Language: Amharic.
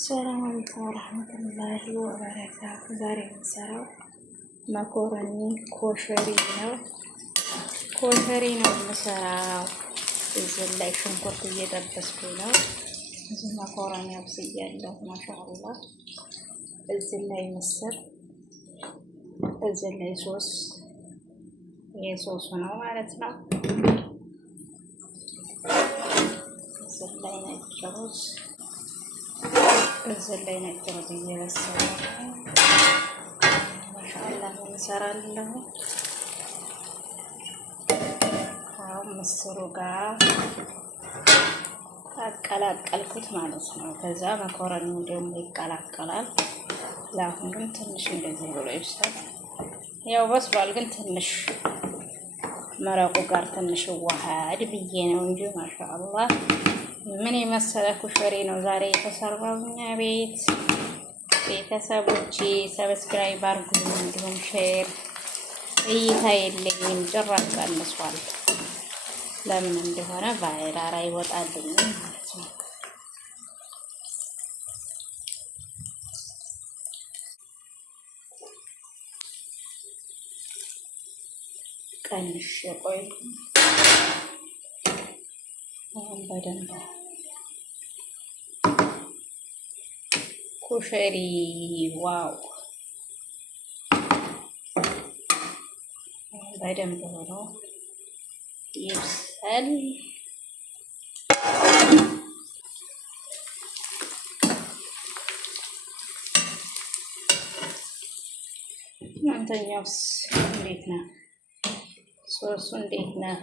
ሰላም አለይኩም ወራህመቱላሂ ወበረካቱ። ዛሬ የምንሰራው መኮረኒ ኮሸሪ ነው። ኮሸሪ ነው የምሰራው። እዚህ ላይ ሽንኩርት እየጠበስኩ ነው። እዚህ መኮረኒ አብስያለሁ። ማሻአላህ። እዚህ ላይ ምስር፣ እዚህ ላይ ሶስ፣ የሶሱ ነው ማለት ነው። እዚህ ላይ ነጭ ሩዝ፣ እዚህ ላይ ነጭ ሩዝ እየበሰለ ማሻአላህ እንሰራለን። አሁን ምስሩ ጋር አቀላቀልኩት ማለት ነው። ከዛ መኮረኒው ደግሞ ይቀላቀላል። ለአሁን ግን ትንሽ እንደዚህ ብሎ ይብሳል። ያው በስሏል፣ ግን ትንሽ መረቁ ጋር ትንሽ ዋሃድ ብዬ ነው እንጂ ማሻአላህ ምን የመሰለ ኩሸሪ ነው ዛሬ የተሰራው። እኛ ቤት ቤተሰቦቼ ሰብስክራይብ አድርጉ፣ እንዲሁም ሼር። እይታ የለኝም ጭራሽ ቀንሷል። ለምን እንደሆነ ቫይራል አይወጣልኝም ማለት ነው። ቀንሽ ቆይ አሁን በደንብ ኩሸሪ ዋው በደንብ ሆኖ ይብሰል። እናንተኛውስ እንዴት ነው? ሶሱ እንዴት ነው?